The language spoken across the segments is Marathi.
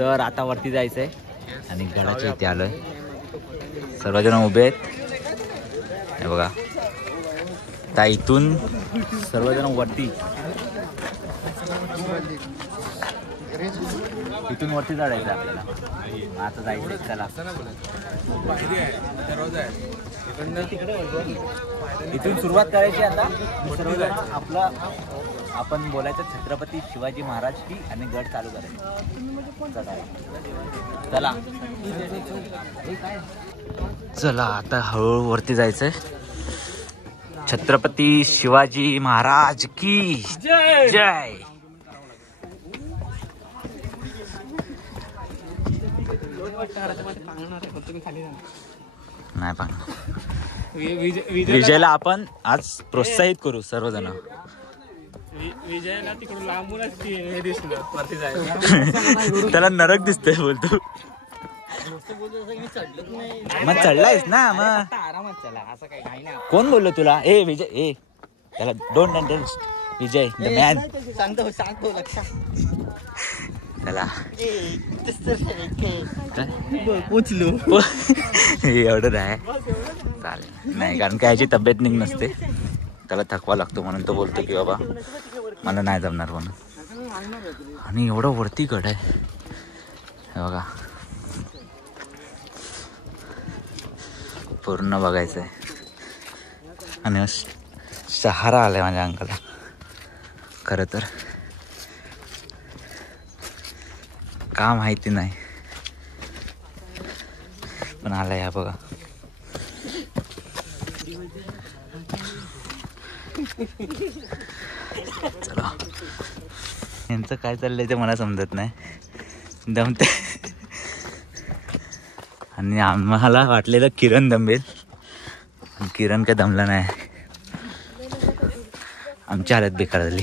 तर आता वरती जायचंय आणि गडाच्या इथे आलोय. सर्वजण उभे आहेत हे बघा. आता इथून सर्वजण वरती, इथून वरती चढायचं आपल्याला. आता जायचंय, चला. इथून सुरुवात करायची आता. सर्वजण आपला आपण बोलायचं छत्रपती शिवाजी महाराज की आणि गड चालू करायचं. चला चला आता हळूहळू वरती जायचंय. छत्रपती शिवाजी महाराज की जय. नाही पण विजयला आपण आज प्रोत्साहित करू सर्वजण. विजयला तिकडून लांबूनच हे दिसलं वरती जायचं. त्याला नरक दिसतंय बोलतो. मग चढलायस ना, मग आरामात चला, असं काही नाही. कोण बोललो तुला? ए विजय, ए त्याला don't understand. Vijay the man. सांगतो लक्षात त्याला पोचलो. एवढं नाही चालेल. नाही कारण काय याची तब्येत नीट नसते, त्याला थकवा लागतो म्हणून तो बोलतो की बाबा मला नाही जमणार म्हणून. आणि एवढं वरती गड आहे हे बघा, पूर्ण बघायचं आहे. आणि शहारा आलाय माझ्या अंगाला. खरं तर का माहिती नाही पण आलाय हा बघा. चला यांचं काय चाललंय ते मला समजत नाही. दमते. आणि आम्हाला वाटलेलं किरण दमेल, किरण काय दमला नाही. आमची हालत बेकार झाली.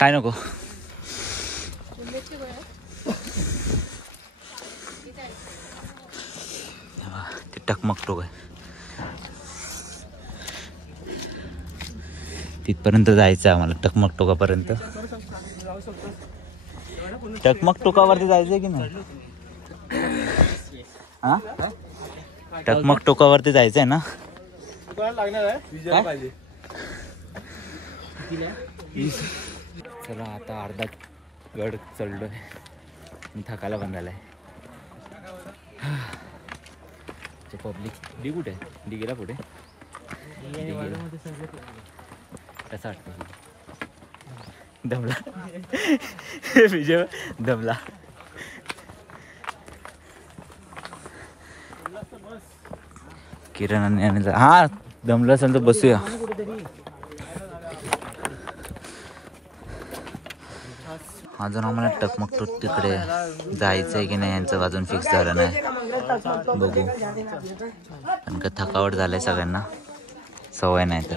काय नको ते टकमकटोक आहे. तिथपर्यंत जायचं आहे आम्हाला, टकमकटोकापर्यंत. टकमकटोकावरती जायचंय की नाही? हा टकमकटोकावरती जायचंय ना. चला आता अर्धा गड चढलोय, थकायला बंद झालाय. पब्लिक डी कुठे आहे? डी गेला कुठे? कसा वाटतं? दमला. विजय दमला. किरण आणि हा दमला असेल तर बसूया. अजून आम्हाला टकमकटोक तिकडे जायचं आहे की नाही यांचं अजून फिक्स झालं नाही. बघू, कारण का थकावट झालंय सगळ्यांना, सवय नाही. तर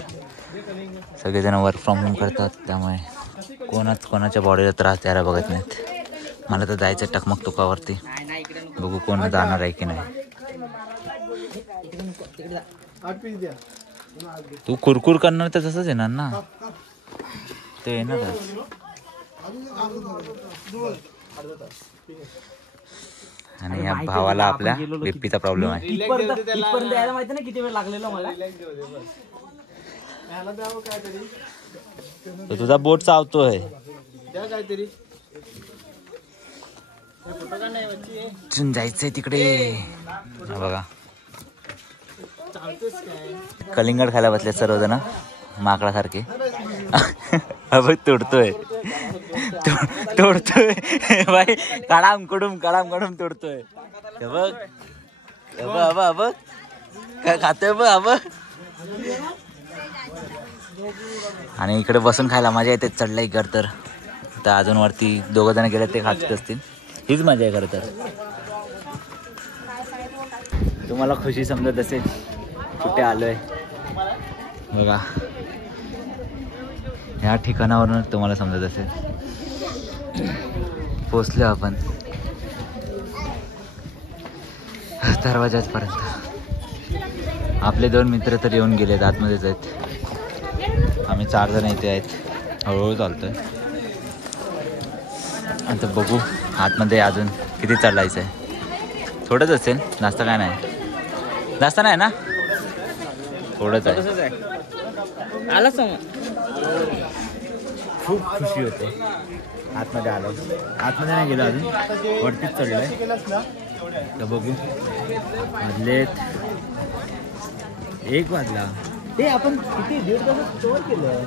सगळेजण वर्क फ्रॉम होम करतात त्यामुळे कोणाच कोणाच्या बॉडीला त्रास द्यायला बघत नाहीत. मला तर जायचं टकमकटोकावरती. बघू कोण जाणार आहे की नाही. तू कुरकुर करणार तर तसंच येणार ना, ते येणारच. आणि या भावाला आपल्या बीपीचा प्रॉब्लेम आहे. किती वेळ लागलेला मला. तो तुझा बोट चावतोय. जायचंय तिकडे बघा. कलिंगड खायला बसले सर्वजण माकडासारखे. बघ तोडतोय बाई, काढाम कडूम तोडतोय. बघ बघ काय खातोय बघ. आणि इकडे बसून खायला मजा येते. चढलाय घर तर अजून वरती दोघं जण गेले ते खात असतील. हीच मजा आहे खरं तर. तुम्हाला खुशी समजत असेल कुठे आलोय बघा. ह्या ठिकाणावरून तुम्हाला समजत असेल. पोचलो आपण दरवाजापर्यंत. आपले 2 मित्र तर येऊन गेलेत, आतमध्येच आहेत. आम्ही 4 जण इथे आहेत. हळूहळू चालतोय. आता बघू आतमध्ये अजून किती चढायचं आहे. थोडंच असेल, जास्त काय नाही. जास्त नाही ना, थोडंच आहे. आला समज. खूप खुशी होते आतमध्ये आलो. आतमध्ये नाही गेलो अजून, वरतीच चढलोय. तर बघू वाजलेत 1 वाजला. ते आपण किती 1.5 तासात कव्हर केलं.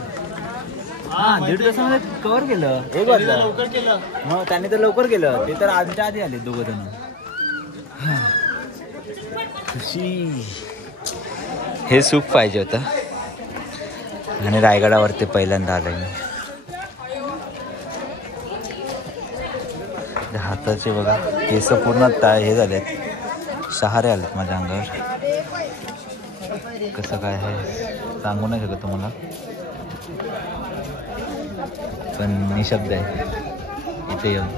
हा 1.5 तासामध्ये कव्हर केलं. 1 वाजला लवकर केलं. मग त्यांनी तर लवकर केलं, ते तर आमच्या आधी आले 2 जण. खुशी, हे सुख पाहिजे होतं. आणि रायगडावरती पहिल्यांदा आलोय मी. हाताचे बघा केस पूर्ण हे झालेत, शहारे आलेत माझ्या अंगावर. कसं काय आहे सांगू नाही शकत तुम्हाला, पण निशब्द आहे इथे येऊन.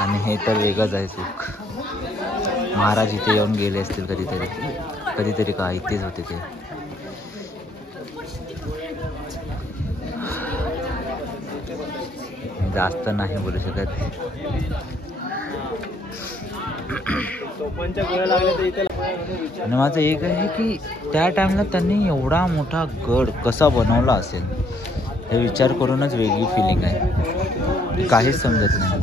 आणि हे तर वेगळंच आहे सुख. महाराज इथे येऊन गेले असतील कधीतरी का इथेच होते ते. जास्त नाही बोलू शकत. आणि माझं एक आहे की त्या टाइमला त्यांनी एवढा मोठा गड कसा बनवला असेल, हे विचार करूनच वेगळी फिलिंग आहे. काहीच समजत नाही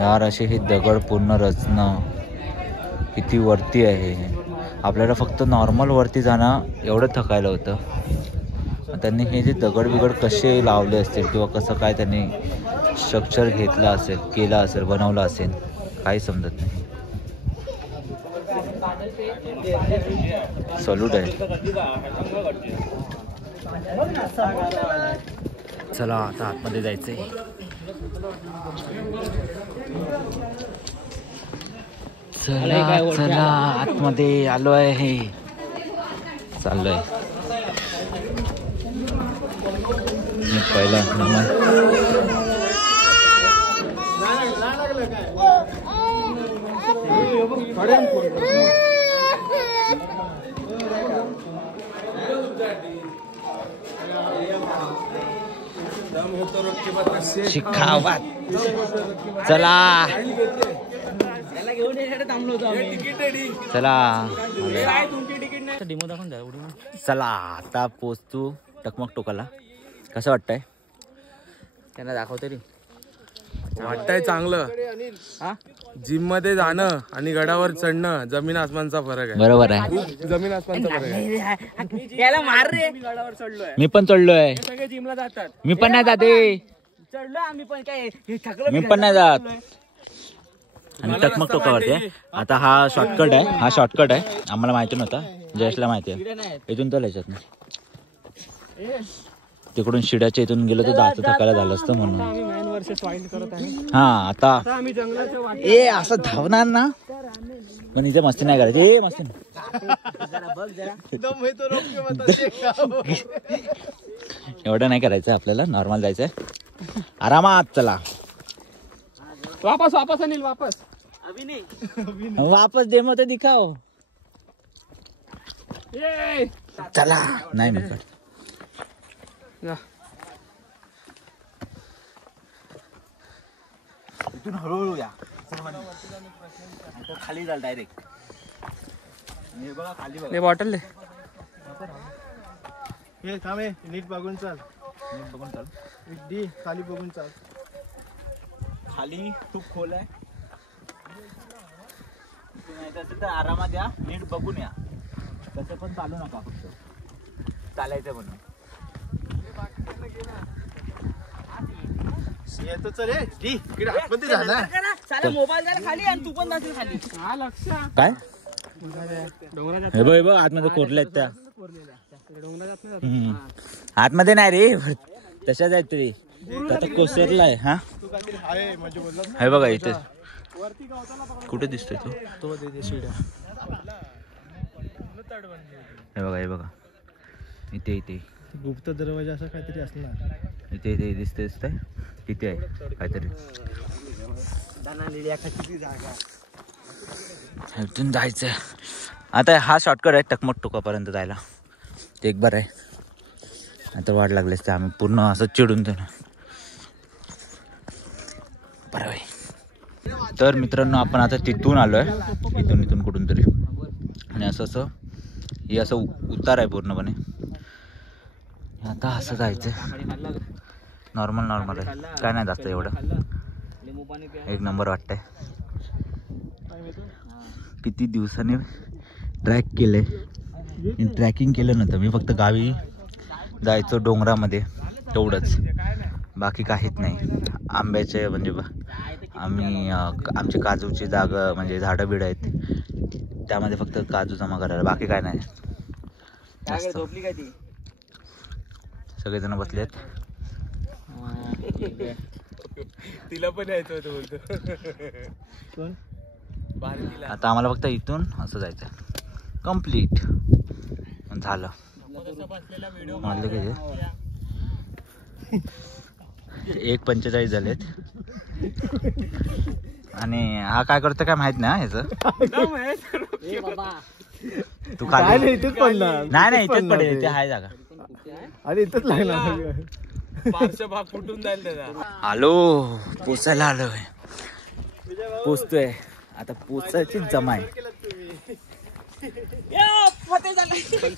यार. असे हे दगड पूर्ण रचना किती वरती आहे. आपल्याला फक्त नॉर्मल वरती जाणं एवढं थकायला होतं. त्यांनी हे जे दगड बिगड कसे लावले असतील किंवा कसं काय त्यांनी स्ट्रक्चर घेतला असेल, केला असेल, बनवला असेल, काही समजत नाही. सल्यूट आहे. चला आता आतमध्ये जायचंय. चला चला आतमध्ये आलो आहे. चाललोय मी पहिला शिखावत. चला चला चला आता पोचतो टकमक टोकाला. कसं वाटतंय त्यांना दाखव तरी. वाटतंय चांगलं. जिम मध्ये जाणं आणि गडावर चढणं जमीन आसमानचा फरक आहे. बरोबर आहे, जमीन आसमानचा फरक आहे. याला मार रे. गडावर चढलोय, मी पण चढलोय. सगळे जिमला जातात, मी पण नाही जाते. चढलो आम्ही पण काय थकलो. मी पण नाही जात. आणि टकमक टोकावरती आहे. आता हा शॉर्टकट आहे, हा शॉर्टकट आहे. आम्हाला माहिती नव्हता, जयेशला माहिती आहे. इथून तर याच्यात नाही, तिकडून शिड्याच्या इथून गेलो तर जास्त थकायला झालं असतं म्हणून. हा आता ए असं धावणार ना, पण इथे मस्ती नाही करायची. ए मस्ती एवढं नाही करायचं आपल्याला, नॉर्मल जायचंय आरामात. चला वापस अनिल वापस. वापस डेमो तर दिखाओ. चला नाही मी कर. इथून हळूहळू या, खाली जाल डायरेक्ट. बघा खाली बघा. बॉटल हे थांबे, नीट बघून चाल. नीट बघून चाल. डी खाली बघून चाल. खाली खूप खोल आहे. असेल तर आरामात या, नीट बघून या. तसं पण चालू नका, फक्त चालायचं म्हणून. येतो चल. डी इकडे आतमध्ये जा ना. साला मोबाईल जरा खाली आणि तू पण जाशील खाली. काय हे बघ, हे बघ आतमध्ये कोरल्या आहेत त्या. आतमध्ये नाही रे, तशाच आहेत तरी. आता कोसरला आहे. हा हे बघा इथे कुठे दिसतोय तो. हे बघा, हे बघा इथे इथे गुप्त दरवाजा असं काहीतरी असणार. इथे इथे दिसतंय तिथे आहे काहीतरी. इथून जायचं आता. हा शॉर्टकट आहे टकमक टोकापर्यंत जायला. ते एक बरं आहे. आता वाट लागली असते आम्ही पूर्ण असं चिडून देणार. बरोबर. तर मित्रांनो आपण आता तिथून आलोय, इथून कुठून तरी, आणि असं हे असं उतार आहे पूर्णपणे. आता असं जायचं नॉर्मल आहे, काय नाही जास्त एवढं. एक नंबर वाटतंय. किती दिवसांनी ट्रॅक केलंय. ट्रॅकिंग केलं नव्हतं मी, फक्त गावी जायचं डोंगरामध्ये तेवढंच, बाकी काहीच नाही. आंब्याचे म्हणजे आम्ही आमची काजूची जागा म्हणजे झाडं बिडं आहेत, त्यामध्ये फक्त काजू जमा करायला, बाकी काय नाही. सगळेजण बसलेत. तिला पण यायचं होतं बोलतो. आता आम्हाला फक्त इथून असं जायचं कम्प्लीट झालं. म्हटलं की 1:45 झालेत. आणि हा काय करतो काय माहित नाही ह्याचं. तू खाली इथेच पडणार. नाही इथेच पडेल, इथे आहे जागा. अरे इथंच लागणार. पारचा भाग फुटून जाईल त्याचा. आलो, पोचायला आलोय, पोचतोय आता. पोचायची जमा आहे.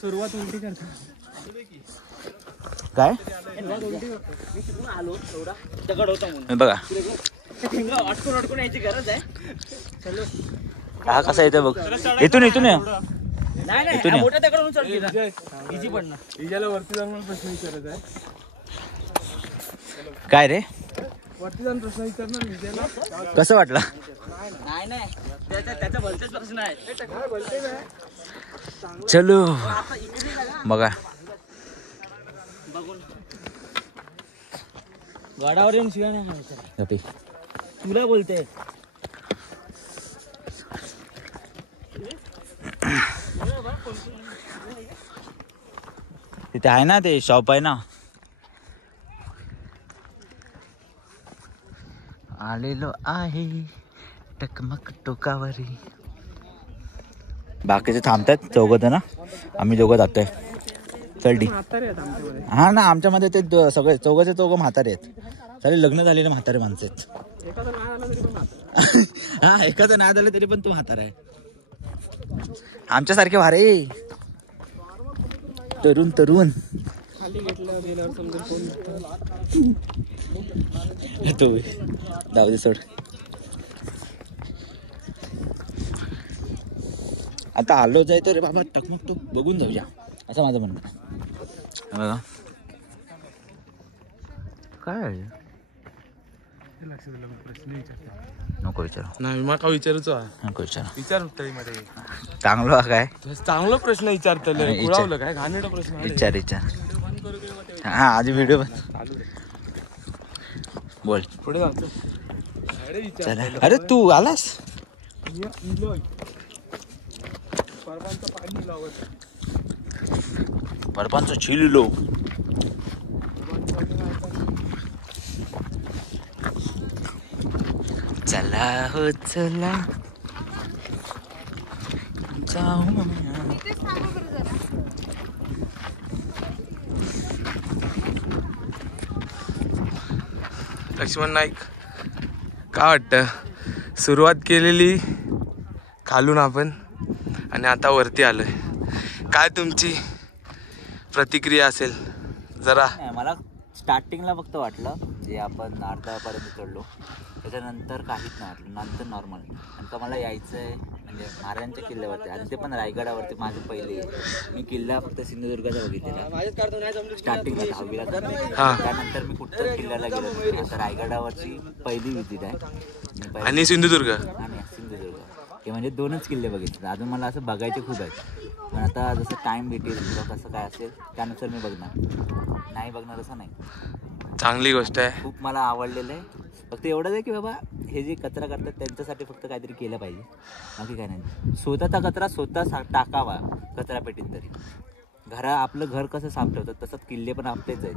सुरुवात उलटी करतो काय दगड होता म्हणून बघा अटकून यायची गरज आहे. हा कसा येतं बघ. इथून या. नाही इथून या. मोठ्या दगड चढ इझी पडणार. हिच्याला वरती जाऊन मला प्रश्न विचारत आहे. काय रे, वरती जाऊन प्रश्न विचारणार हिच्याला. कसं वाटलं? नाही त्याचा भलतेच प्रश्न आहे. चलो बघा. गडावर येऊन शिवाय नाही गप्पी. तुला बोलते. तिथे आहे ना ते शॉप आहे ना. आलेलो आहे टकमक टोकावरी. बाकीचे थांबतात चौघं ना, आम्ही दोघं जातोय. चल डी. हा ना, आमच्यामध्ये ते सगळे चौघं म्हातारे आहेत. चालेल, लग्न झालेले म्हातारे माणसं आहेत. हा, एखादं नाही झालं तरी पण तू म्हातारा आहे. आमच्यासारखे भारे तरुण तो जाऊ दे सोड. आता आलो जायचं रे बाबा, टकमक तो बघून जाऊया असं माझं म्हणणं आहे. बघा काय नको विचारू. नाही मग विचारूच नको विचार मध्ये चांगलं काय चांगलं प्रश्न विचारतलं काय घाणेरडा प्रश्न विचार. हा आधी व्हिडिओ बोल पुढे जातो. चला. अरे तू आलास. परपांचं चिलिलो. चला हो चला जाऊ. लक्ष्मण नाईक, काय वाटतं? सुरुवात केलेली खालून आपण आणि आता वरती आलोय. काय तुमची प्रतिक्रिया असेल जरा? मला स्टार्टिंगला फक्त वाटलं जे आपण अर्ध्यापर्यंत चढलो, त्याच्यानंतर काहीच नाही वाटलं. नंतर नॉर्मल. आणि का मला यायचं आहे म्हणजे महाराजांच्या किल्ल्यावरती, आणि ते पण रायगडावरती. माझे पहिले मी किल्ला फक्त सिंधुदुर्गाचा बघितलेला स्टार्टिंगला 10वीला. त्यानंतर मी कुठल्याच किल्ल्याला गेलो नाही. आता रायगडावरची पहिली विजिट आहे. आणि सिंधुदुर्ग आणि सिंधुदुर्ग हे म्हणजे 2च किल्ले बघितले. अजून मला असं बघायचे खूप आहेत, पण आता जसं टाइम भेटेल किंवा कसं काय असेल त्यानुसार मी बघणार. नाही बघणार असं नाही. चांगली गोष्ट आहे. खूप मला आवडलेलं आहे. फक्त एवढंच आहे की बाबा हे जे कचरा करतात त्यांच्यासाठी फक्त काहीतरी केलं पाहिजे, बाकी काय नाही. स्वतःचा कचरा स्वतः टाकावा कचरा पेटीत. तरी आपलं घर कसं साफ ठेवतात तसंच किल्ले पण आपलेच आहेत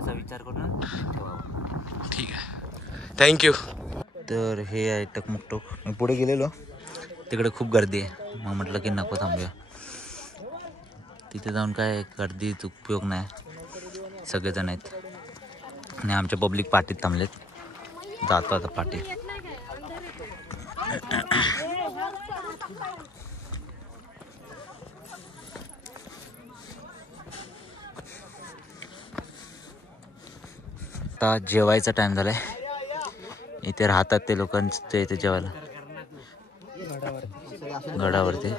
असा विचार करून ठेवावा. ठीक आहे, थँक्यू. तर हे आहे टकमकटोक. मी पुढे गेलेलो, तिकडे खूप गर्दी आहे. मग म्हटलं की नको थांबूया. तिथे जाऊन काय गर्दीच उपयोग नाही. सगळेजण आहेत आणि आमच्या पब्लिक पार्टीत थांबलेत. जातो आता पार्टी. आता जेवायचा टाइम झालाय. इथे राहतात ते लोकांचे इथे जेवायला गडावरती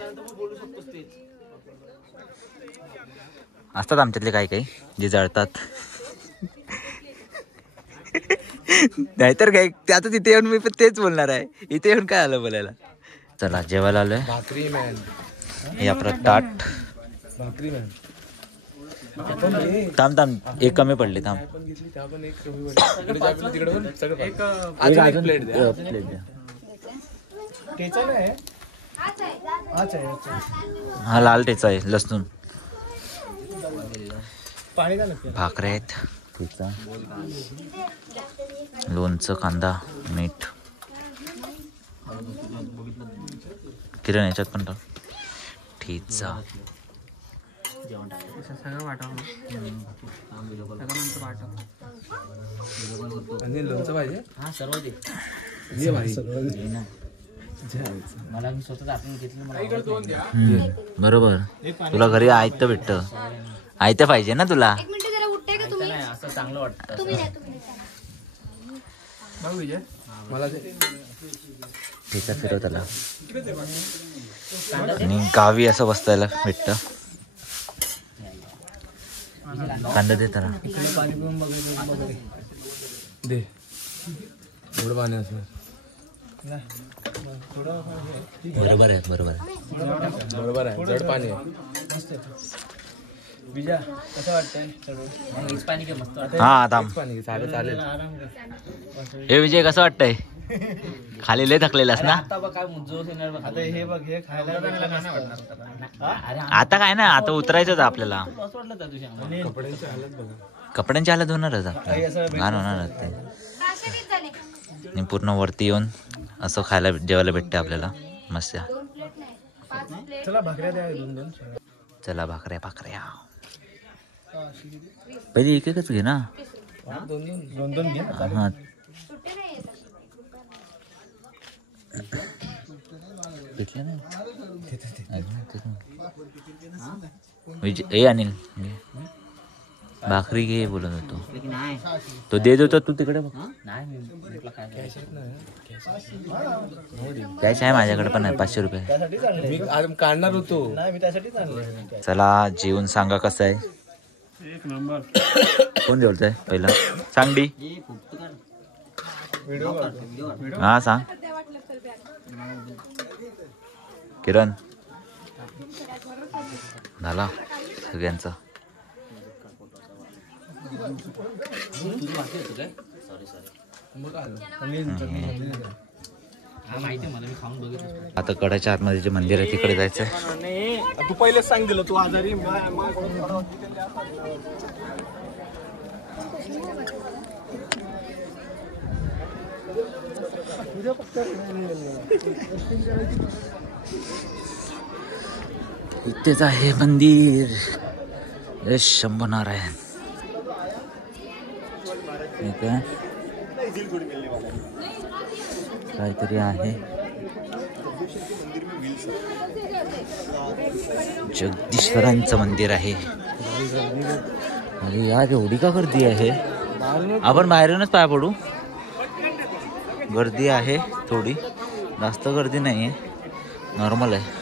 असतात आमच्यातले काही काही जे जळतात. नाहीतर काय ते आता तिथे येऊन मी पण तेच बोलणार आहे. इथे येऊन काय आलं बोलायला. चला जेवायला आलोय. भाकरी मॅन. हे आपलं ताट. भाकरी मॅन. थांब एक कमी पडली. थांब प्लेट द्या. हा लाल टेचा आहे लसूण. भाकऱ्या आहेत. ठेचा, लोणचं, कांदा, मीठ. किरण याच्यात पण टाक. ठेचा. आणि लोणचं पाहिजे. हा सर्व दे. ये भाई. मला मी स्वतःच आपण घेतलं. मला बरोबर. तुला घरी आयतं भेटतं. आयतं पाहिजे ना तुला. नाही असं चांगलं वाटतं. मला ठेचा फिरव त्याला. आणि गावी असं बसतायला भेटतं. कांदा दे त्याला. दे. एवढं पाणी असणार. बरोबर आहे बरोबर आहे. बरोबर आहे. जड पाणी आहे. विजा कसं वाटतंय हेच पाणी काय मस्त वाटतं. हा थांब. पाणी चालेल चालेल. हे विजय कसं वाटतंय. खाली लय थकलेलास ना. आता बघ काय जोश येणार बघ. आता हे बघ हे खायला नाही वाटणार. अरे आता काय ना आता उतरायचंच आपल्याला. असं वाटलं त्या दिवशी कपड्यांची हालत बघा. कपड्यांची हालत होणारच आपल्याला. घाण होणारच ते. आणि पूर्ण वरती येऊन असं खायला जेवायला भेटते आपल्याला मस्त. चला भाकऱ्या द्या 2-2. चला भाकऱ्या भाकऱ्या. पहिले एक एकच घे ना. 2-2 घे. हा भेटलं नाही. विजय ए अनिल घे. भाकरी घे बोलत होतो. तो दे देतो तू तिकडे बघ. कॅश आहे माझ्याकडे पण आहे 500 रुपये. मी काढणार होतो. मी त्यासाठीच आणलं. चला जेवून सांगा कसं आहे. कोण जेवतंय पहिला सांग डी. हा सांग किरण. झाला सगळ्यांचा. आता गडाच्या आतमध्ये जे मंदिर आहे तिकडे जायचंय. तू पहिलेच सांग दिलं तू आजारी. इथेच आहे मंदिर. यश शंभू नारायण. काहीतरी आहे. जगदीश्वरांचं मंदिर आहे. अरे यार एवढी का गर्दी आहे. आपण बाहेरूनच पाय पडू. गर्दी आहे थोडी. जास्त गर्दी नाही आहे. नॉर्मल आहे.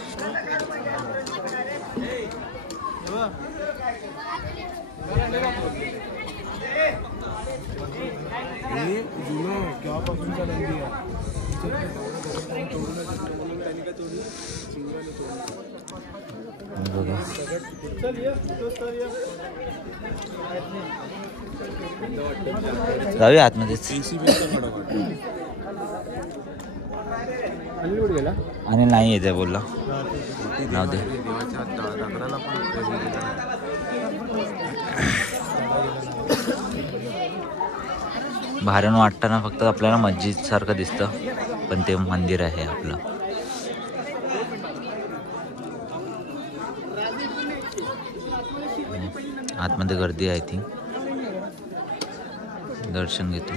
बघा जाऊया आतमध्येच. आणि नाही येते बोलला. नाव दे. बाहेरून वाटताना फक्त आपल्याला मस्जिद सारखं दिसतं पण ते मंदिर आहे आपलं. आतमध्ये गर्दी आहे ती. दर्शन घेतो.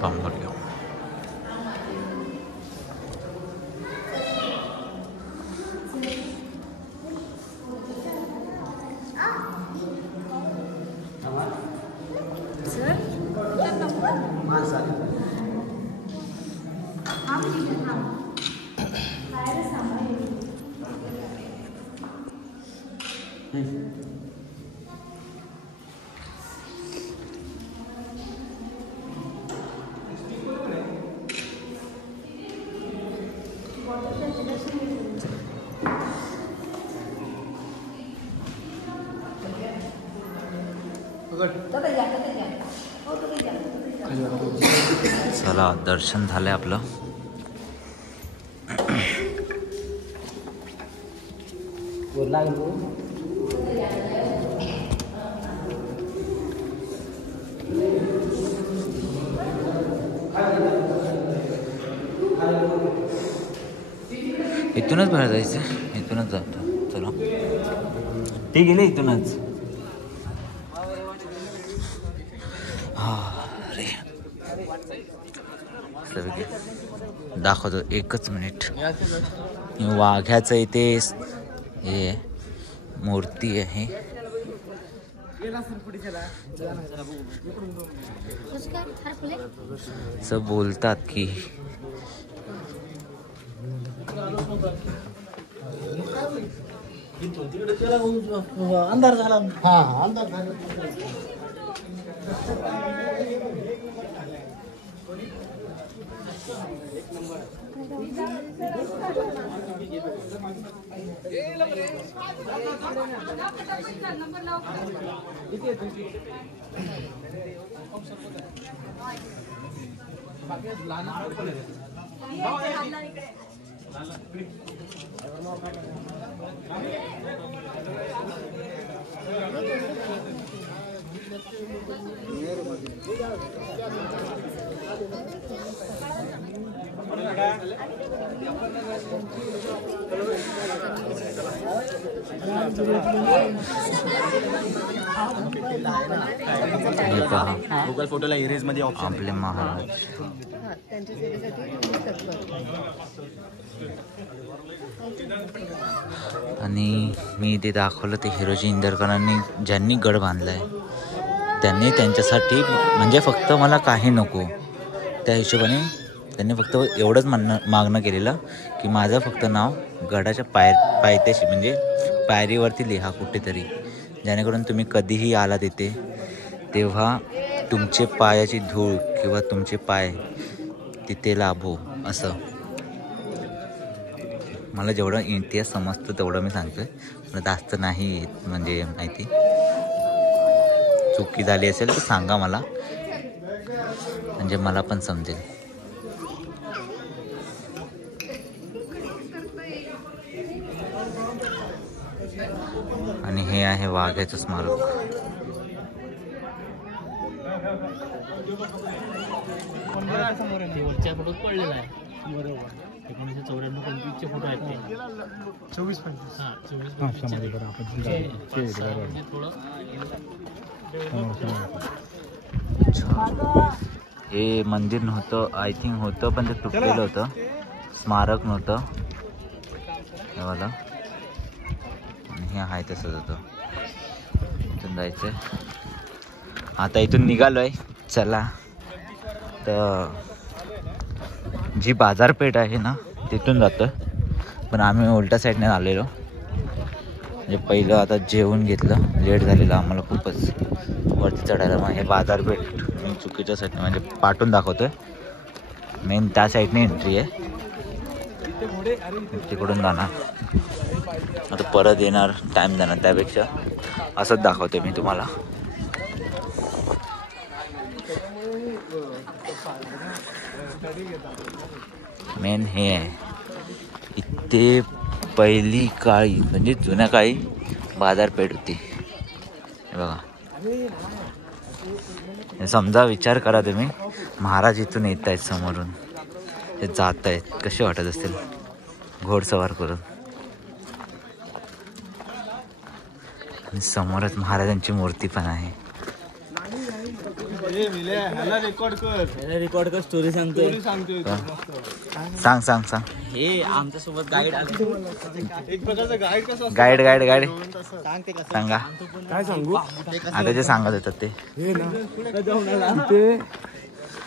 पांबट चला दर्शन झालंय आपलं. इथूनच बाहेर जायचं, इथूनच जातो. चला ते गेले इथूनच. दाखवतो 1 मिनिट. वाघ्याचं इथे हे मूर्ती आहे. असं बोलतात की अंधार झाला. हा अंधार झाला. गुगल फोटोला इरेज मध्ये आपले महाराज. आणि मी ते दाखवलं ते हिरोजी इंदरकरांनी ज्यांनी गड बांधलाय त्यांनी त्यांच्यासाठी म्हणजे फक्त मला काही नको त्या हिशोबाने त्यांनी फक्त एवढंच मागणं केलेलं की माझं फक्त नाव गडाच्या पायथ्याशी म्हणजे पायरीवरती लिहा कुठेतरी, जेणेकरून तुम्ही कधीही आला तिथे तेव्हा तुमचे पायाची धूळ किंवा तुमचे पाय तिथे लाभो. असं मला जेवढं इतिहास समजतं तेवढं मी सांगतोय. मला जास्त नाही म्हणजे माहिती. चुकी झाली असेल तर सांगा मला, म्हणजे मला पण समजेल. आणि हे आहे वाघ्याचं स्मारक. वरच्या फोटोत पडलेला आहे. बरोबर. 1994-25 फोटो आहेत ते. 24-25. हा 24-25. हे मंदिर नव्हतं आय थिंक, होतं पण ते तुटलेलं होतं. स्मारक नव्हतं हे वाला. आणि हे आहे तसंच होतं. इथून जायचं. आता इथून निघालोय. चला तर जी बाजारपेठ आहे ना तिथून जातो, पण आम्ही उलट्या साईडने आलेलो. म्हणजे पहिलं आता जेवून घेतलं, लेट झालेलं आम्हाला खूपच वरती चढायला. मग हे बाजारपेठ मी चुकीच्या साईडने म्हणजे पाठवून दाखवतोय. मेन त्या साईडने एंट्री आहे, तिकडून जाणार. आता परत येणार, टाईम जाणार, त्यापेक्षा असंच दाखवतोय मी तुम्हाला. मेन हे आहे इथे पहिली काळी म्हणजे जुन्या काळी बाजारपेठ होती. हे बघा, हे समजा विचार करा तुम्ही, महाराज इथून येत आहेत समोरून, हे जात आहेत, कसे वाटत असतील घोडसवार करून. आणि समोरच महाराजांची मूर्ती पण आहे. रेकॉर्ड कर, स्टोरी सांगतोय. सांग सांग सांग. हे आमच्या सोबत गाईड एक प्रकारचा गाईड कसा गाईड गाईड गाईड सांगा. काय सांगू आता जे सांगत होतात ते. हे ना, तिथे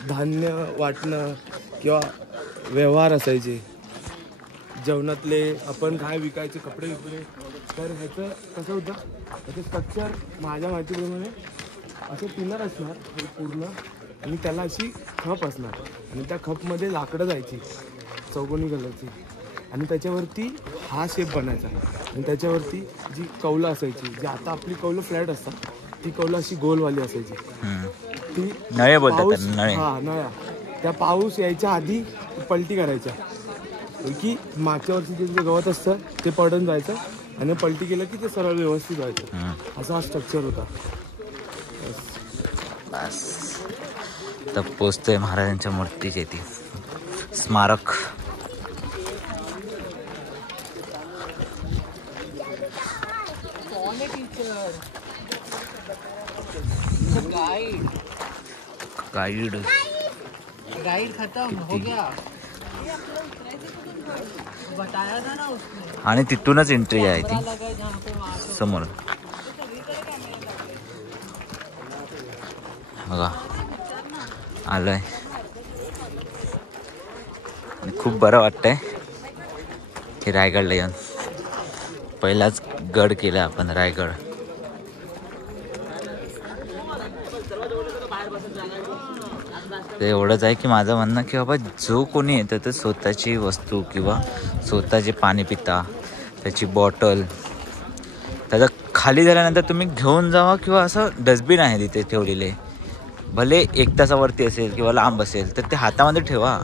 धान्य वाटणं किंवा व्यवहार असायचे जेवणातले, आपण काय विकायचे, कपडे विकले. तर ह्याचं कसं होतं, ह्याचं स्ट्रक्चर माझ्या माहितीप्रमाणे असं पिलर असणार हे पूर्ण, आणि त्याला अशी खप असणार, आणि त्या खपमध्ये लाकडं जायची चौकोनी कलरची, आणि त्याच्यावरती हा शेप बनायचा. आणि त्याच्यावरती जी कौलं असायची, जी आता आपली कौलं फ्लॅट असतात, ती कौलं अशी गोलवाली असायची. ती नळे बोलतात पाऊस, त्यांना, नळे. हा नळ्या, त्या पाऊस यायच्या आधी पलटी करायच्या, की मागच्या वर्षी जे गवत असतं ते पडून जायचं, आणि पलटी केलं की ते सरळ व्यवस्थित व्हायचं. असा हा स्ट्रक्चर होता. बस तर पोचतोय महाराजांच्या मूर्तीची ती स्मारक. गाईड खत्म हो गया, बताया था ना उसने. आणि तिथूनच एंट्री आहे ती समोर. बघा आलोय, आणि खूप बरं वाटतंय की रायगडला येऊन. पहिलाच गड केला आपण, रायगड. ते एवढंच आहे की माझं म्हणणं की बाबा जो कोणी येतं तर स्वतःची वस्तू किंवा स्वतःचे पाणी पिता, त्याची बॉटल, त्याचं खाली झाल्यानंतर तुम्ही घेऊन जावा, किंवा असं डस्टबिन आहे तिथे ठेवलेले, भले 1 तासावरती असेल किंवा लांब असेल, तर ते हातामध्ये ठेवा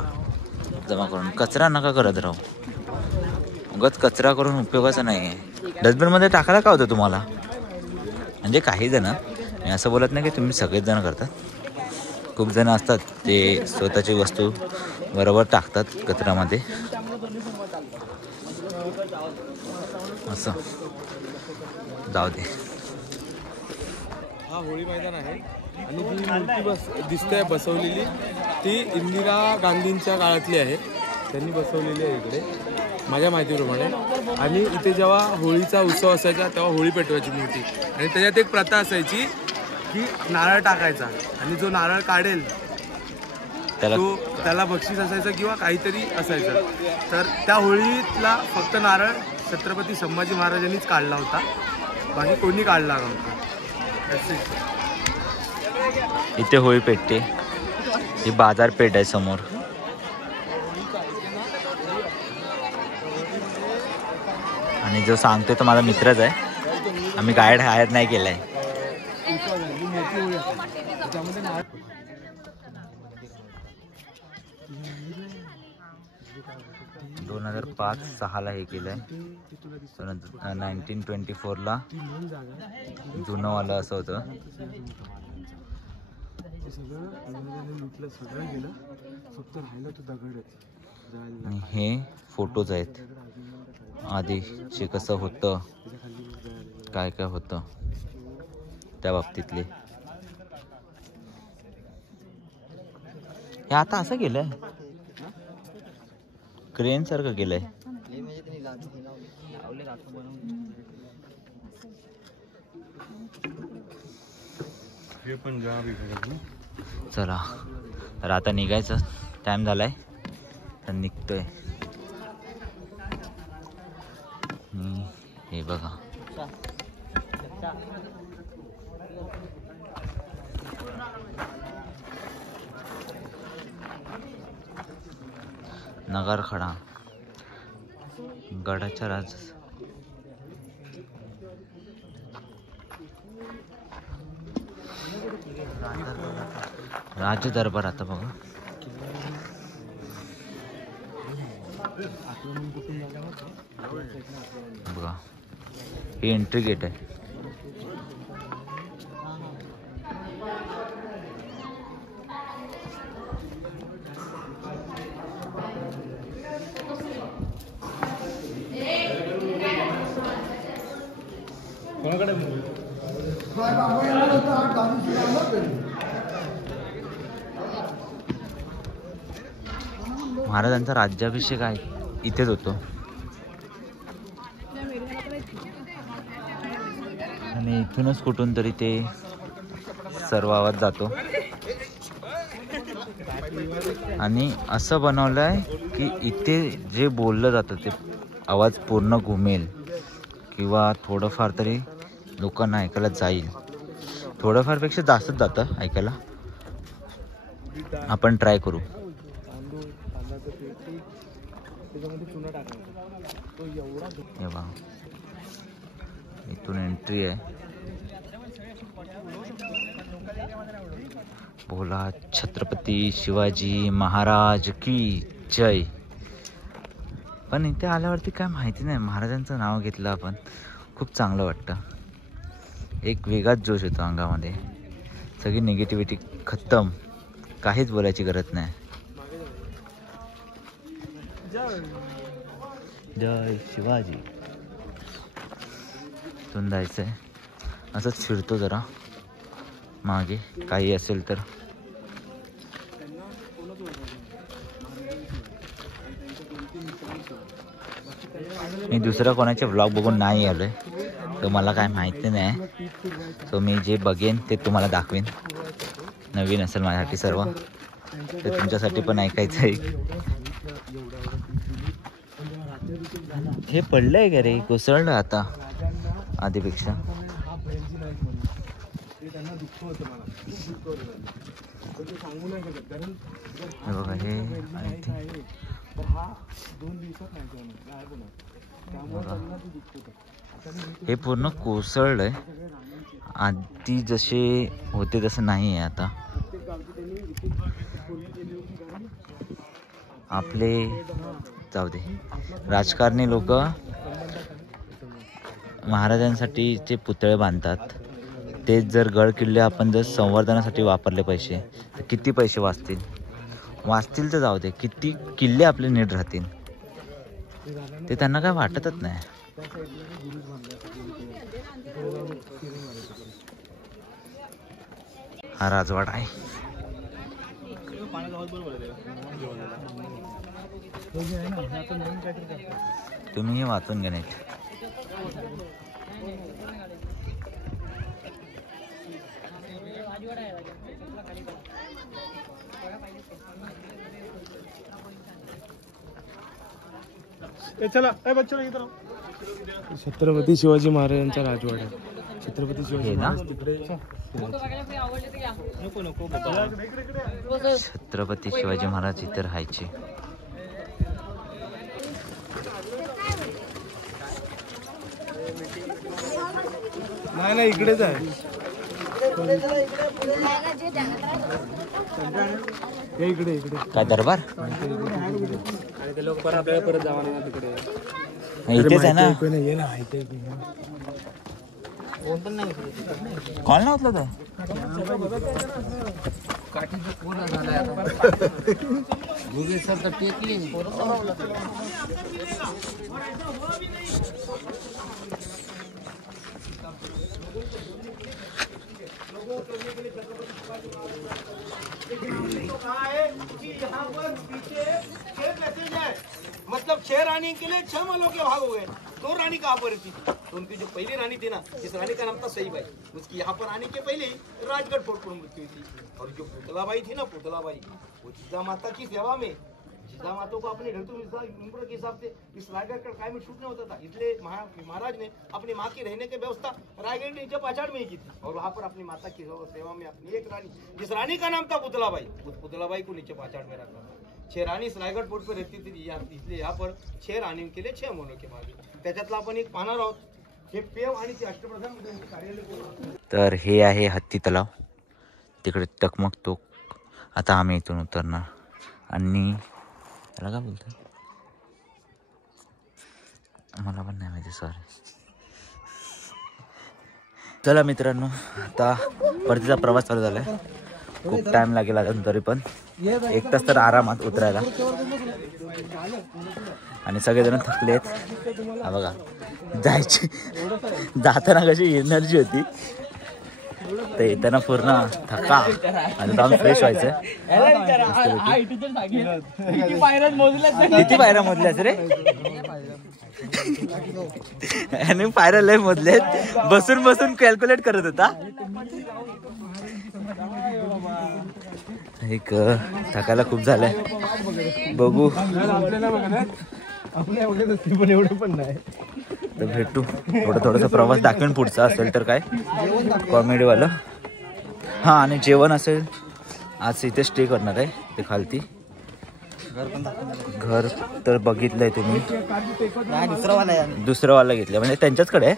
जमा करून. कचरा नका करत राहू, उगाच कचरा करून उपयोगाचा नाही आहे. डस्टबिनमध्ये टाकायला का होतं तुम्हाला? म्हणजे काही जण, मी असं बोलत नाही की तुम्ही सगळेच जण करतात, खूप जण असतात ते स्वतःची वस्तू बरोबर टाकतात कचऱ्यामध्ये. असं जाऊ दे. हा होळी मैदान आहे, आणि जी मूर्ती दिसते बसवलेली ती इंदिरा गांधींच्या काळातली आहे, त्यांनी बसवलेली आहे इकडे माझ्या माहितीप्रमाणे. आणि इथे जेव्हा होळीचा उत्सव असायचा तेव्हा होळी पेटवायची मूर्ती, आणि त्याच्यात एक प्रथा असायची की नारळ टाकायचा, आणि जो नारळ काढेल तो त्याला बक्षीस असायचं किंवा काहीतरी असायचं. तर त्या होळीतला फक्त नारळ छत्रपती संभाजी महाराजांनीच काढला होता, बाकी कोणी काढला नव्हता. इथे होळी पेटते, ही बाजारपेठ आहे समोर. आणि जो सांगतोय तो माझा मित्रच आहे, आम्ही गाईड हायर नाही केलाय. 2005-06 हे केलंय. 1924ला जुनं वाला असं होतं. आणि हे फोटोज आहेत आधीचे, कसं होतं, काय काय होतं त्या बाबतीतले. हे आता असं केलंय, क्रेन सारखं केलंय. चला तर आता निघायचं टाइम झालाय, तर निघतोय. हे बघा नगारखडा, गडाच्या राज दरबार. आता बघा बघा ही एंट्री गेट आहे. महाराजांचा राज्याभिषेक आहे इथेच होतो आणि इथूनच कुठून तरी ते सर्व आवाज जातो. आणि असं बनवलं आहे की इथे जे बोललं जातं ते आवाज पूर्ण घुमेल किंवा थोडंफार तरी लोकांना ऐकायला जाईल. थोडंफारपेक्षा जास्तच जातं ऐकायला. आपण ट्राय करू. हे बघा इथून एंट्री आहे. बोला छत्रपती शिवाजी महाराज की जय. पण इथे आल्यावरती काय माहिती नाही, महाराजांचं नाव घेतलं आपण, खूप चांगलं वाटतं. एक वेगळाच जोश येतो अंगामध्ये. सगळी निगेटिव्हिटी खतम, काहीच बोलायची गरज नाही. जय शिवाजी. इथून जायचं आहे. असंच फिरतो जरा मागे काही असेल तर. मी दुसऱ्या कोणाचे व्लॉग बघून नाही आलो आहे, तर मला काय माहिती नाही. सो मी जे बघेन ते तुम्हाला दाखवेन. नवीन असेल माझ्यासाठी सर्व, तर तुमच्यासाठी पण ऐकायचं आहे. हे पडलंय का रे, कोसळलं आता आधीपेक्षा. हे बघा हे हे पूर्ण कोसळलंय. आधी जसे होते तसं नाही आहे आता. आपले जाऊ दे, राजकारणी लोक महाराजांसाठी जे पुतळे बांधतात, तेच जर गड किल्ले आपण जर संवर्धनासाठी वापरले पैसे, तर किती पैसे वाचतील तर जाऊ दे, किती किल्ले आपले नीट राहतील ते त्यांना काय वाटतच नाही. हा राजवाडा आहे. तुम्ही हे वाचून घ्या नीट. छत्रपती शिवाजी महाराजांचा राजवाडा. छत्रपती शिवाजी महाराज तिकडे. छत्रपती शिवाजी महाराज इथे राहायचे. नाही इकडेच आहे. इकडे काय दरबार आणि ते लोक आपल्याला परत जावा ना तिकडे. इथेच आहे ना. ये ना इथे. कॉल नव्हतं तर मतलब 6 रानी के लिए 6 मालों के भाग हो गए. 2 रानी कहाँ पर थी? तो उनकी जो पहली रानी थी ना, इस रानी का नाम था सईबाई. उसकी यहाँ पर आने के पहले ही राजगढ़ फोर्ट पर मृत्यु हुई थी. और जो पुतलाबाई थी ना, पुतलाबाई, वो जिजा माता की सेवा में, जिजा माता को अपने उम्र के हिसाब से इस रायगढ़ का कायम छूटने होता था. इसलिए महाराज ने अपनी माँ की रहने की व्यवस्था रायगढ़ के नीचे पाछाड़ में ही की थी. और वहाँ पर अपनी माता की सेवा में अपनी एक रानी, जिस रानी का नाम था पुतलाबाई, उस पुतलाबाई को नीचे पाछाड़ में रखा था. 6 रानी रायगढ़ फोर्ट पर रहती थी. इसलिए यहाँ पर 6 रानी के लिए 6 मोनों के मागे. त्याच्यातला आपण एक पाहणार आहोत. हे पेव आणि ते अष्टप्रधान कार्यालय. तर हे आहे हत्ती तलाव. तिकडे टकमकतो. आता आम्ही इथून उतरणार आणि त्याला काय बोलतात, मला पण नाही माहिती, सॉरी. चला मित्रांनो, आता परतीचा प्रवास चालू झाला आहे. खूप टाईम लागेल अजून, तरी पण 1 तास तर आरामात उतरायला. आणि सगळेजण थकले आहेत. हा बघा, जायची जाताना कशी एनर्जी होती, तर येताना पूर्ण थका. आणि जाऊन फ्रेश व्हायचं. किती पायऱ्या मोजल्यास रे? आणि पायऱ्या लय मोजल्यात. बसून बसून कॅल्क्युलेट करत होता. एक थकायला खूप झालंय. बघू, पण एवढं पण नाही. तर भेटू. थोडासा प्रवास दाखवेन पुढचा असेल तर, काय कॉमेडीवालं. हां, आणि जेवण असेल. आज इथे स्टे करणार आहे ते खालती. घर तर बघितलंय तुम्ही, दुसरं वाला घेतलं म्हणजे त्यांच्याचकडे आहे.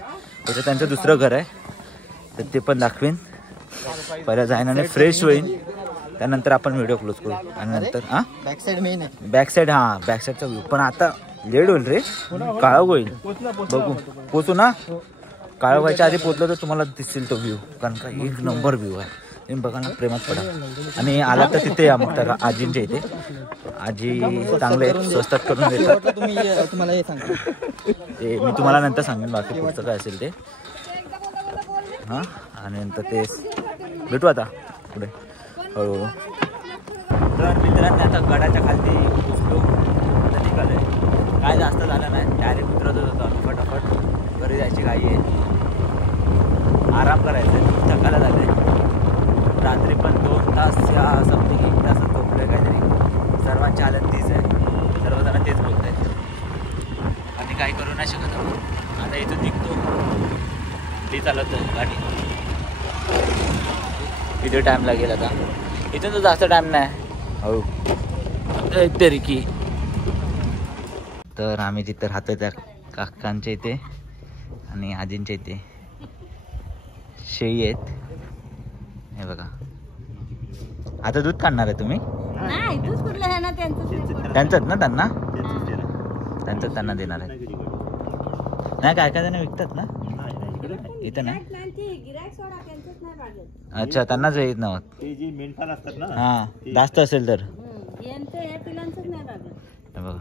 त्याचं त्यांचं दुसरं घर आहे, तर ते पण दाखवेन. पहिला जाईन आणि फ्रेश होईन, त्यानंतर आपण व्हिडिओ क्लोज करू. आणि नंतर हां बॅक साईड, हां बॅक साईडचा व्ह्यू. पण आता लेट होईल रे, काळं होईल. बघू, पोचू ना. काळं व्हायच्या आधी पोचलं तर तुम्हाला दिसेल तो व्ह्यू, कारण का 1 नंबर व्ह्यू आहे. तुम्ही बघायला प्रेमात पडा. आणि आला तर तिथे या मग त्या आजींच्या इथे. आजी चांगले आहेत, स्वस्तात करून देतात. तुम्हाला हे सांगतो, ते मी तुम्हाला नंतर सांगेन बाकी पुढचं काय असेल ते. हां, आणि नंतर ते भेटू आता पुढे हळूहळू. तर मित्रांनी आता गडाच्या खालती घुसलो, आता निघालो आहे. काय जास्त झालं नाही, डायरेक्ट उतरतच होतो आम्ही फटाफट. घरी जायची घाई आहे, आराम करायचा आहे, थकायला झालं आहे. रात्री पण 2 तास या समथिंग 1 तास झोपलं काहीतरी. सर्वांची हालत तीच आहे, सर्वजण तेच बोलत आहेत. आणि काही करू नाही शकत आपण. आता इथून निघतो, ती चालवतो गाडी. किती टाईम लागेल आता? इथून तर जास्त टाईम नाही, हळू तरी की. तर आम्ही तिथं राहतो त्या काकांच्या इथे आणि आजींच्या इथे. शेळी आहेत हे बघा. आता दूध काढणार आहे तुम्ही? नाही, दूध कुठलं आहे ना त्यांचंच ना, त्यांचं त्यांना देणार आहे. नाही काय काय जण विकतात ना इथं ना. अच्छा, त्यांनाच येत नव्हत. ते जी मेंढपाळ असतात ना, हां, जास्त असेल तर बघा.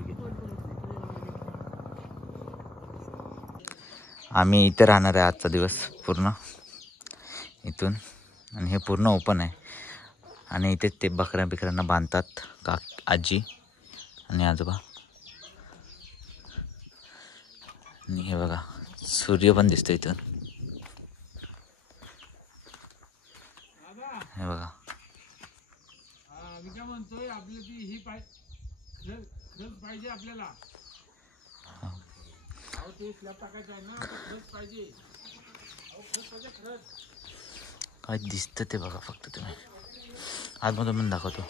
आम्ही इथे राहणार आहे आजचा दिवस पूर्ण इथून. आणि हे पूर्ण ओपन आहे. आणि इथे ते बकऱ्यांना बांधतात आजी आणि आजोबा. आणि हे बघा, सूर्य पण दिसतो इथून. हे बघा, काय दिसतं ते बघा फक्त तुम्ही. आतमधून पण दाखवतो.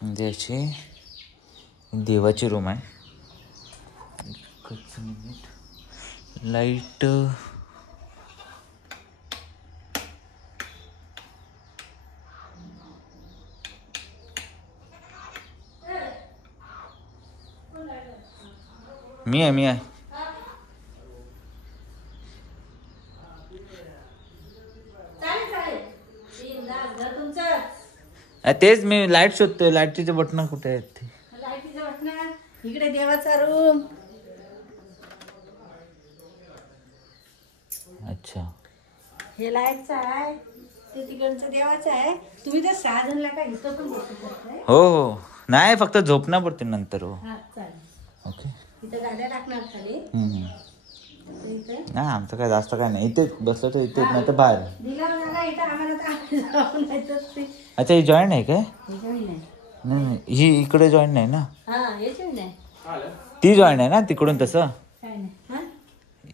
म्हणजे अशी देवाची रूम आहे. एकच मिनिट, लाईट मी आहे. तेच मी लाईट शोधतोय. लाईटचे बटन कुठे आहेत ते? इकडे देवाचा रूम. अच्छा, हे लाईटचा आहे, ते तिकडचं देवाचं आहे. तुम्ही तर 6 जणला काय इथं पण बसू शकताय. हो, नाही फक्त झोपणं पडते नंतर. हो, हा चालेल. ओके. इथं गाड्या टाकणार खाली. नाही, आमचं काय जास्त काय नाही. इथे बसलो तर इथे, नाही तर बाहेर. दिला मला इथं आम्हाला जाऊन जायचं असते. अच्छा, ही जॉईन आहे काय? हे जॉईन आहे. नाही, ही इकडे जॉईन नाही ना. हा, हे जॉईन आहे. ती जॉईन आहे ना तिकडून तसं. काय नाही. हा,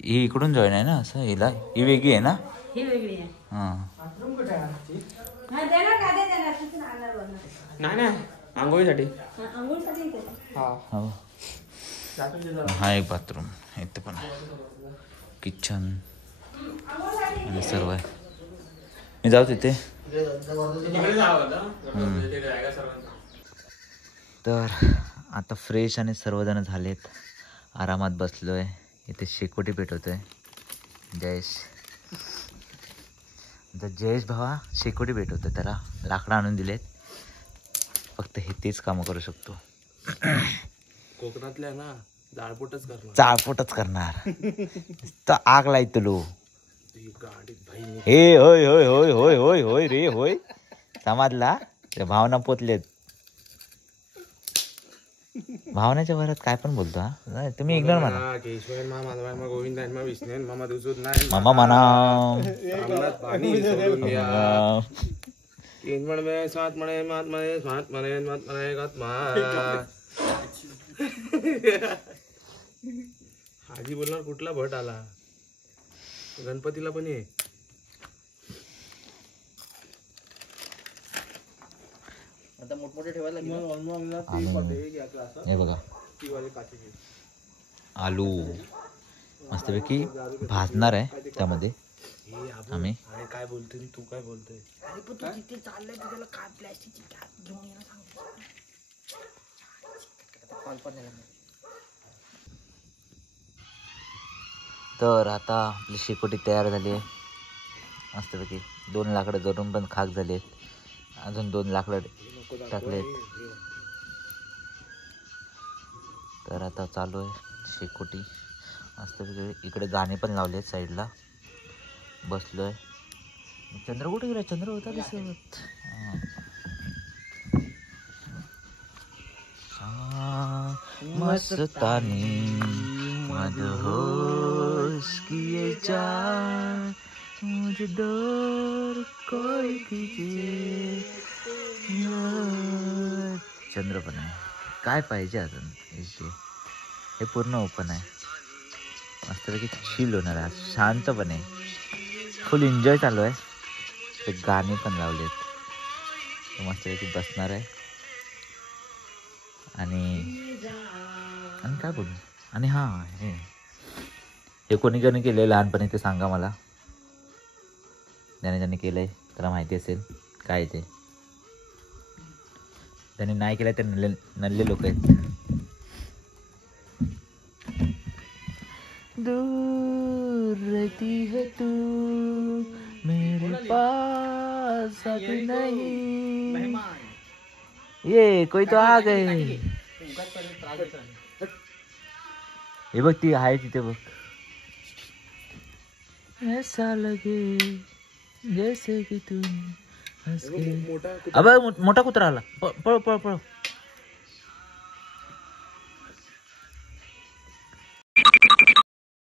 ही इकडून जॉईन आहे ना असं. हिला ही वेगळी आहे ना. ही वेगळी आहे. हां, हा, देणार गाद्या देणार. तिथून आणणार बघा. नाही आंघोळीसाठी. आंघोळीसाठी इथे. हो. हा एक बाथरूम इथं पण आहे, किचन आणि सर्व आहे. मी जाऊ तिथे. तर आता फ्रेश आणि सर्वजण झालेत, आरामात बसलोय. इथे शेकोटी पेटवतोय जयेश. तर जयेश भावा शेकोटी पेटवतोय, त्याला लाकडं आणून दिलेत. फक्त हे तेच कामं करू शकतो. कोकणातल्या ना जाळपोटच करणार. चाळपोटच करणार. तर आग लाईत लो. ही गाडीत भाई हे होय होय होय होय होय होय रे होय. समाजला त्या भावना पोचलेत. भावनाच्या भरात काय पण बोलतो हा. नाही, तुम्ही इग्नोर म्हणा. केशवन मा माधवा गोविंद मा विष्णू मामा दुसूत नाही मामा म्हणा. अंगणात पाणी सोडून द्या. तीन म्हणे सात म्हणे मात म्हणे सात म्हणे मात म्हणे गात मा. हाजी बोलणार कुठला भट आला. गणपतीला पण ये. आता मोठमोठे ठेवायला लागले. हे बघा आलू मस्तपैकी भाजणार आहे त्यामध्ये आम्ही. अरे काय बोलतोय तू, काय बोलतोय? तर आता आपली शेकोटी तयार झाली आहे मस्तपैकी. 2 लाकडं जरून पण खाक झाले. अजून 2 लाकडं टाकलेत. तर आता चालू आहे शेकोटी मस्तपैकी. इकडे गाणे पण लावले आहेत साईडला. बसलोय. चंद्र कुठे गेला? चंद्र होता दिसत. मस्तानी मदहोश किए जा मुझे डर कोई कीजिए. चंद्र पण आहे. काय पाहिजे अजून? हे पूर्ण ओपन आहे. मस्तपैकी चिल होणार आहे. शांतपणे फुल एन्जॉय चालू आहे. ते गाणे पण लावलेत. मस्तपैकी बसणार आहे. आणि काय बोलू. आणि हां हे कोणी केलं लहानपणी ते सांगा मला. ज्याने केलंय त्याला माहिती असेल काय ते. त्याने नाही केलं ते नल्ले लोक आहेत. दूर रहती है तू मेरे पास आती नहीं. ये कोई तो आ गए. हे बघ ती आहे तिथे बघ. ऐसा लगे जैसे की तुम हंस के. अबे मोठा कुत्रा आला. पळ पळ पळ.